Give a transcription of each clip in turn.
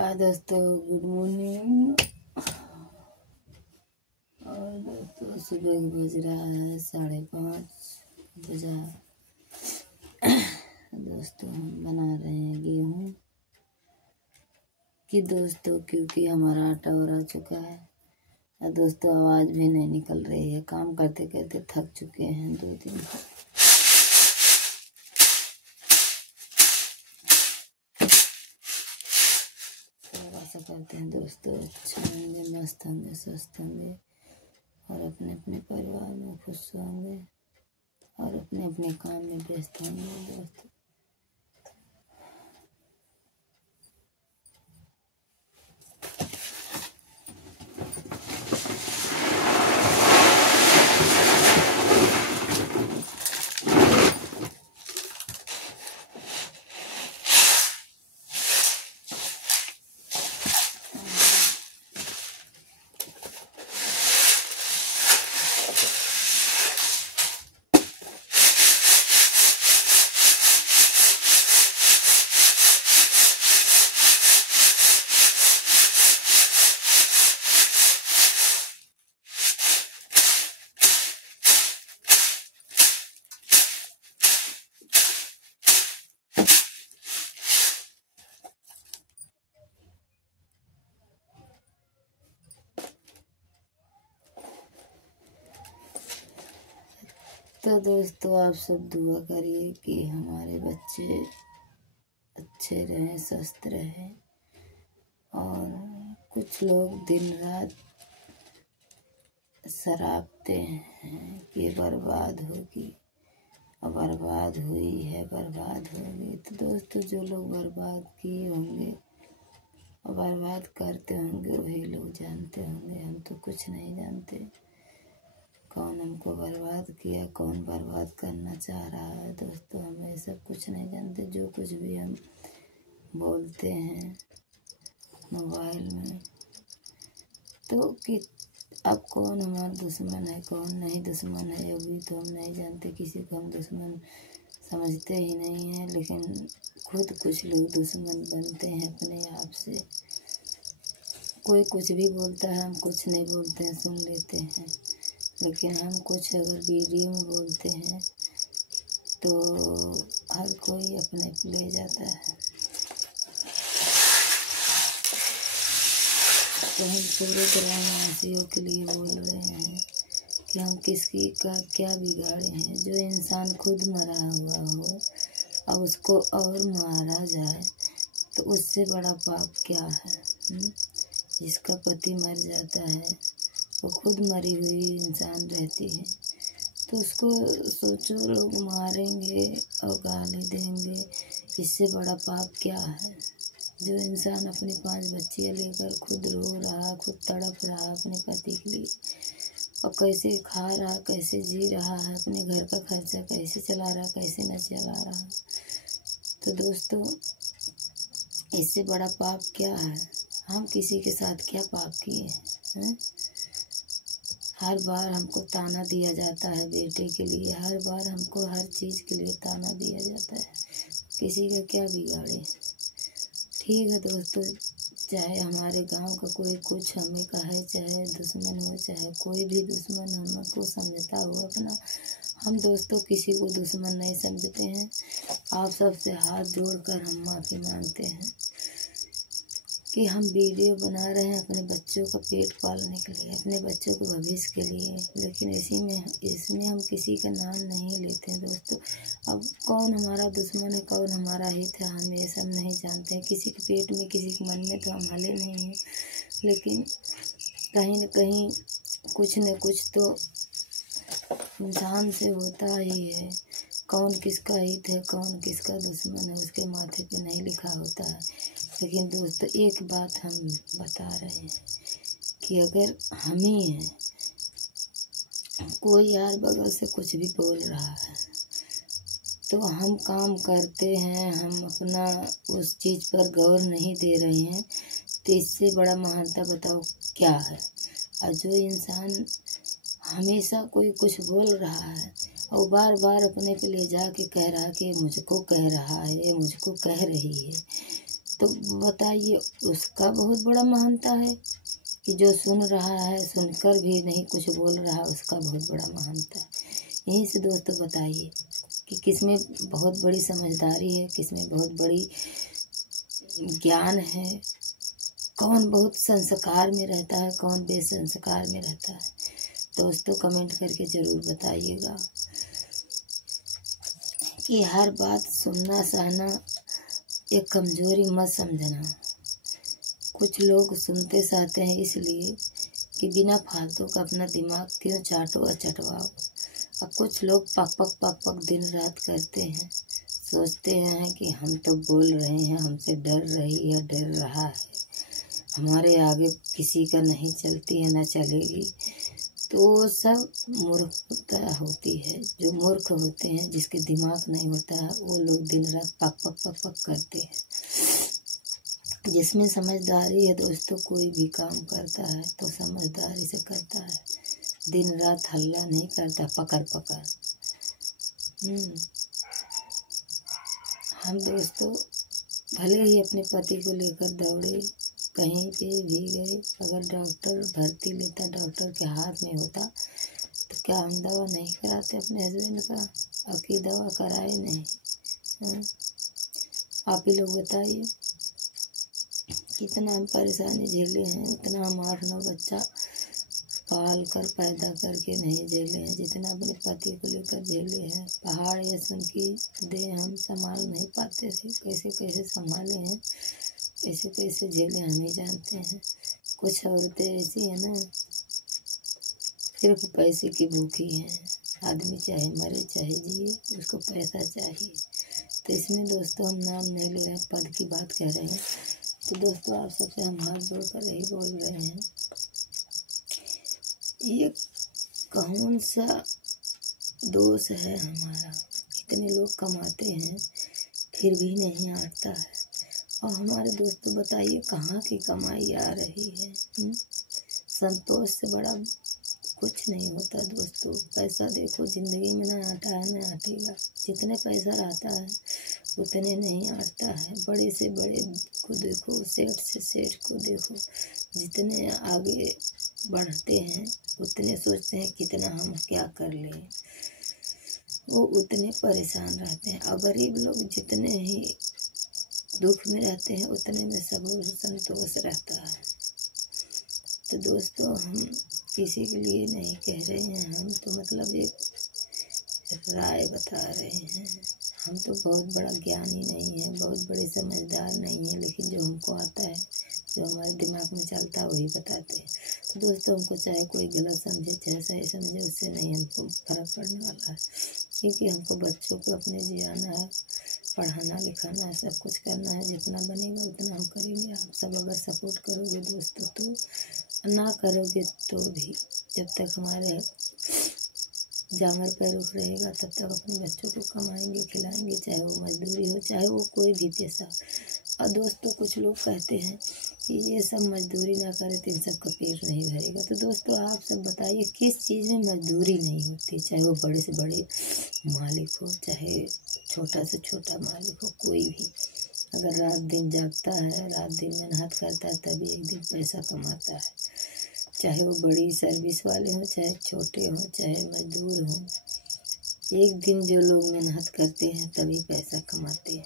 हाय दोस्तों, good morning. और दोस्तों सुबह बज रहा है 5:30 बजा। दोस्तों हम बना रहे हैं गेहूँ कि दोस्तों क्योंकि हमारा आटा और आ चुका है और दोस्तों आवाज़ भी नहीं निकल रही है। काम करते करते थक चुके हैं 2 दिन से। ऐसा करते हैं दोस्तों, अच्छे होंगे, मस्त होंगे, स्वस्थ होंगे और अपने अपने परिवार में खुश होंगे और अपने अपने काम में व्यस्त होंगे दोस्तों। तो दोस्तों आप सब दुआ करिए कि हमारे बच्चे अच्छे रहें, स्वस्थ रहें। और कुछ लोग दिन रात शराबते हैं कि बर्बाद होगी और बर्बाद हुई है, बर्बाद होगी। तो दोस्तों जो लोग बर्बाद किए होंगे और बर्बाद करते होंगे वही लोग जानते होंगे। हम तो कुछ नहीं जानते कौन हमको बर्बाद किया, कौन बर्बाद करना चाह रहा है। दोस्तों हम ये सब कुछ नहीं जानते। जो कुछ भी हम बोलते हैं मोबाइल में तो कि अब कौन हमारा दुश्मन है, कौन नहीं दुश्मन है, अभी तो हम नहीं जानते। किसी को हम दुश्मन समझते ही नहीं हैं, लेकिन खुद कुछ लोग दुश्मन बनते हैं अपने आप से। कोई कुछ भी बोलता है, हम कुछ नहीं बोलते हैं, सुन लेते हैं। लेकिन हम कुछ अगर वीडियो में बोलते हैं तो हर कोई अपने पे ले जाता है। तो हम पूरे ग्रामवासियों के लिए बोल रहे हैं कि हम किसकी का क्या बिगाड़े हैं। जो इंसान खुद मरा हुआ हो और उसको और मारा जाए तो उससे बड़ा पाप क्या है। जिसका पति मर जाता है वो खुद मरी हुई इंसान रहती है तो उसको सोचो लोग मारेंगे और गाली देंगे, इससे बड़ा पाप क्या है। जो इंसान अपनी 5 बच्चियाँ लेकर खुद रो रहा, खुद तड़प रहा अपने पति के लिए और कैसे खा रहा, कैसे जी रहा है, अपने घर का खर्चा कैसे चला रहा, कैसे न चला रहा। तो दोस्तों इससे बड़ा पाप क्या है। हम किसी के साथ क्या पाप किए हैं। हर बार हमको ताना दिया जाता है बेटे के लिए, हर बार हमको हर चीज़ के लिए ताना दिया जाता है। किसी का क्या बिगाड़े। ठीक है दोस्तों, चाहे हमारे गांव का कोई कुछ हमें कहे, चाहे दुश्मन हो, चाहे कोई भी दुश्मन हमको समझता हो अपना, हम दोस्तों किसी को दुश्मन नहीं समझते हैं। आप सबसे हाथ जोड़कर हम माफ़ी मांगते हैं कि हम वीडियो बना रहे हैं अपने बच्चों का पेट पालने के लिए, अपने बच्चों के भविष्य के लिए। लेकिन इसमें हम किसी का नाम नहीं लेते हैं दोस्तों। अब कौन हमारा दुश्मन है, कौन हमारा हित है, हम ये सब नहीं जानते हैं। किसी के पेट में, किसी के मन में तो हम हले नहीं हैं, लेकिन कहीं न कहीं कुछ न कुछ तो इंसान से होता ही है। कौन किसका हित है, कौन किसका दुश्मन है, उसके माथे पे नहीं लिखा होता है। लेकिन दोस्तों एक बात हम बता रहे हैं कि अगर हम ही हैं, कोई यार बगल से कुछ भी बोल रहा है तो हम काम करते हैं, हम अपना उस चीज़ पर गौर नहीं दे रहे हैं, तो इससे बड़ा महानता बताओ क्या है। और जो इंसान हमेशा कोई कुछ बोल रहा है और बार बार अपने पे ले जा के कह रहा है कि मुझको कह रहा है, मुझको कह रही है, तो बताइए उसका बहुत बड़ा महानता है कि जो सुन रहा है, सुनकर भी नहीं कुछ बोल रहा, उसका बहुत बड़ा महानता है। यहीं से दोस्तों बताइए कि किसमें बहुत बड़ी समझदारी है, किसमें बहुत बड़ी ज्ञान है, कौन बहुत संस्कार में रहता है, कौन बेसंस्कार में रहता है। दोस्तों कमेंट करके ज़रूर बताइएगा कि हर बात सुनना सहना एक कमज़ोरी मत समझना। कुछ लोग सुनते सहते हैं इसलिए कि बिना फालतू का अपना दिमाग क्यों चाटो और चटवाओ। अब कुछ लोग पक दिन रात करते हैं, सोचते हैं कि हम तो बोल रहे हैं, हमसे डर रही है, डर रहा है, हमारे आगे किसी का नहीं चलती है, न चलेगी। तो वो सब मूर्खता होती है। जो मूर्ख होते हैं, जिसके दिमाग नहीं होता है, वो लोग दिन रात पक करते हैं। जिसमें समझदारी है दोस्तों, कोई भी काम करता है तो समझदारी से करता है, दिन रात हल्ला नहीं करता पकड़। हम दोस्तों भले ही अपने पति को लेकर दौड़े, कहीं पे भी गए, अगर डॉक्टर भर्ती लेता, डॉक्टर के हाथ में होता, तो क्या हम दवा नहीं कराते अपने हस्बैंड का? अकी दवा कराए नहीं। आप ही लोग बताइए कितना हम परेशानी झेले हैं, उतना हम 8-9 बच्चा पाल कर पैदा करके नहीं झेले हैं जितना अपने पति को लेकर झेले हैं। पहाड़ या उनकी देह हम संभाल नहीं पाते थे, कैसे कैसे संभाले हैं, कैसे कैसे झेले हम ही जानते हैं। कुछ औरतें ऐसी हैं ना, सिर्फ पैसे की भूखी हैं। आदमी चाहे मरे चाहे जिए, उसको पैसा चाहिए। तो इसमें दोस्तों हम नाम नहीं ले रहे हैं, पद की बात कह रहे हैं। तो दोस्तों आप सबसे हम हाथ जोड़कर यही बोल रहे हैं, ये कौन सा दोष है हमारा? कितने लोग कमाते हैं फिर भी नहीं आता है। और हमारे दोस्तों बताइए कहाँ की कमाई आ रही है? संतोष से बड़ा कुछ नहीं होता दोस्तों। पैसा देखो ज़िंदगी में ना आता है ना आटेगा। जितने पैसा रहता है उतने नहीं आता है। बड़े से बड़े को देखो, सेठ से सेठ को देखो, जितने आगे बढ़ते हैं उतने सोचते हैं कितना हम क्या कर लें, वो उतने परेशान रहते हैं। और गरीब लोग जितने ही दुख में रहते हैं उतने में सब संतोष रहता है। तो दोस्तों हम किसी के लिए नहीं कह रहे हैं, हम तो मतलब एक राय बता रहे हैं। हम तो बहुत बड़ा ज्ञानी नहीं है, बहुत बड़े समझदार नहीं है, लेकिन जो हमको आता है, जो हमारे दिमाग में चलता है वही बताते हैं। तो दोस्तों हमको चाहे कोई गलत समझे चाहे सही समझे, उससे नहीं हमको फर्क पड़ने वाला है, क्योंकि हमको बच्चों को अपने जियाना है, पढ़ाना लिखाना है, सब कुछ करना है। जितना बनेगा उतना हम करेंगे। आप सब अगर सपोर्ट करोगे दोस्तों तो, ना करोगे तो भी, जब तक हमारे जांगर पे रुख रहेगा तब तक अपने बच्चों को कमाएंगे खिलाएंगे, चाहे वो मजदूरी हो चाहे वो कोई भी पेशा। और दोस्तों कुछ लोग कहते हैं कि ये सब मजदूरी ना करे तो इन सब का पेट नहीं भरेगा। तो दोस्तों आप सब बताइए किस चीज़ में मजदूरी नहीं होती? चाहे वो बड़े से बड़े मालिक हो, चाहे छोटा से छोटा मालिक हो, कोई भी अगर रात दिन जागता है, रात दिन मेहनत करता है, तभी एक दिन पैसा कमाता है। चाहे वो बड़ी सर्विस वाले हों, चाहे छोटे हों, चाहे मजदूर हों, एक दिन जो लोग मेहनत करते हैं तभी पैसा कमाते हैं।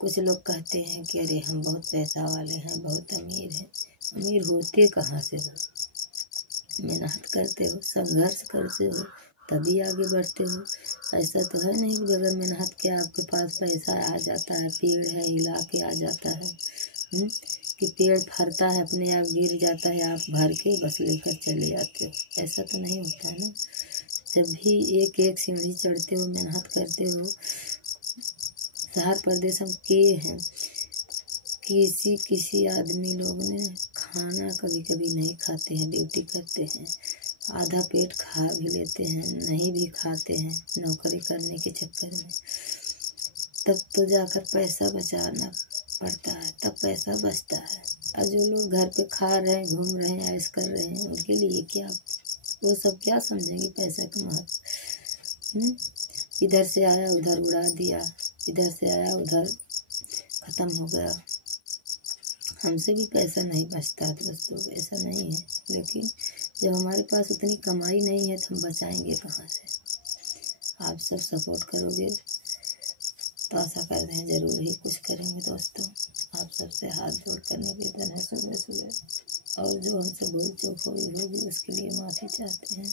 कुछ लोग कहते हैं कि अरे हम बहुत पैसा वाले हैं, बहुत अमीर हैं। अमीर होते कहाँ से हो? मेहनत करते हो, संघर्ष करते हो, तभी आगे बढ़ते हो। ऐसा तो है नहीं कि बगैर मेहनत के आपके पास पैसा आ जाता है, पेड़ है हिला के आ जाता है, कि पेड़ फरता है अपने आप गिर जाता है, आप भर के बस लेकर चले जाते हो। ऐसा तो नहीं होता है ना। जब भी एक एक सीढ़ी चढ़ते हो, मेहनत करते हो। शहर प्रदेश हम किए हैं, किसी आदमी लोग ने खाना कभी कभी नहीं खाते हैं, ड्यूटी करते हैं, आधा पेट खा भी लेते हैं, नहीं भी खाते हैं नौकरी करने के चक्कर में, तब तो जाकर पैसा बचाना पड़ता है, तब पैसा बचता है। और जो लोग घर पे खा रहे हैं, घूम रहे हैं, ऐश कर रहे हैं, उनके लिए क्या, वो सब क्या समझेंगे पैसा का महत्व? इधर से आया उधर उड़ा दिया, इधर से आया उधर ख़त्म हो गया। हमसे भी पैसा नहीं बचता दोस्तों, ऐसा नहीं है, लेकिन जब हमारे पास उतनी कमाई नहीं है तो हम बचाएंगे कहाँ से। आप सब सपोर्ट करोगे तो आशा करते हैं ज़रूर ही कुछ करेंगे दोस्तों। आप सबसे हाथ जोड़ कर निवेदन है सुबह सुबह, और जो हमसे भूल चूक हुई होगी उसके लिए माफ़ी चाहते हैं।